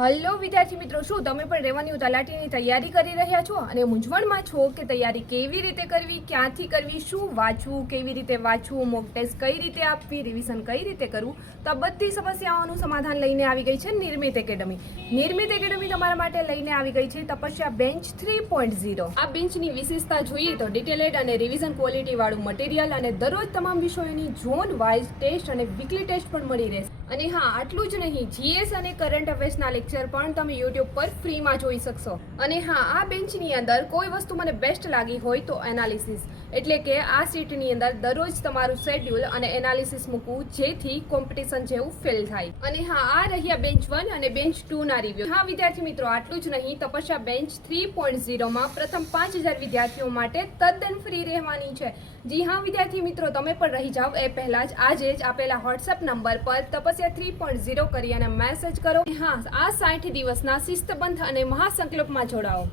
Hello વિદ્યાર્થી મિત્રો, શું તમે પણ રેવન્યુ તલાટીની તૈયારી કરી રહ્યા છો અને મૂંઝવણમાં છો કે તૈયારી કેવી રીતે કરવી, ક્યાંથી કરવી, શું વાંચવું, કેવી રીતે વાંચવું, મોક ટેસ્ટ કઈ રીતે આપવી, રિવિઝન કઈ રીતે કરવું? તો આ બધી સમસ્યાઓનું સમાધાન લઈને આવી ગઈ છે નિર્મિત એકેડમી. નિર્મિત એકેડમી તમારા માટે લઈને આવી ગઈ છે તપસ્યા બેન્ચ 3.0. આ બેન્ચની વિશેષતા જોઈએ તો ડિટેલેડ અને રિવિઝન ક્વોલિટી વાળું મટીરિયલ અને દરરોજ તમામ વિષયોની ઝોન વાઇઝ ટેસ્ટ અને વીકલી ટેસ્ટ પણ મળી રહેશે. અને હા, આટલું જ નહીં, જીએસ અને કરંટ અફેર્સના લેક્ચર પણ તમે યુટ્યુબ પર ફ્રીમાં જોઈ શકશો. અને હા, આ બેન્ચની અંદર કોઈ વસ્તુ મને બેસ્ટ લાગી હોય તો એનાલિસિસ, એટલે કે આ સીટની અંદર દરરોજ તમારું શેડ્યુલ અને એનાલિસિસ મૂકવું, જેથી કોમ્પિટિશન જેવું ફીલ થાય. અને હા, આ રહ્યા બેન્ચ 1 અને બેન્ચ 2 ના રિવ્યુ. હા વિદ્યાર્થી મિત્રો, આટલું જ નહીં, તપસ્યા બેન્ચ 3.0 માં પ્રથમ 5000 વિદ્યાર્થીઓ માટે તદ્દન ફ્રી રહેવાની છે. જી હા વિદ્યાર્થી મિત્રો, તમે પણ રહી જાવ એ પહેલા જ આજે જ આપેલા વોટ્સએપ નંબર પર તપસ્યા 3.0 કરી અને મેસેજ કરો. હા, આ 60 દિવસના શિસ્તબદ્ધ અને મહાસંકલ્પમાં જોડાઓ.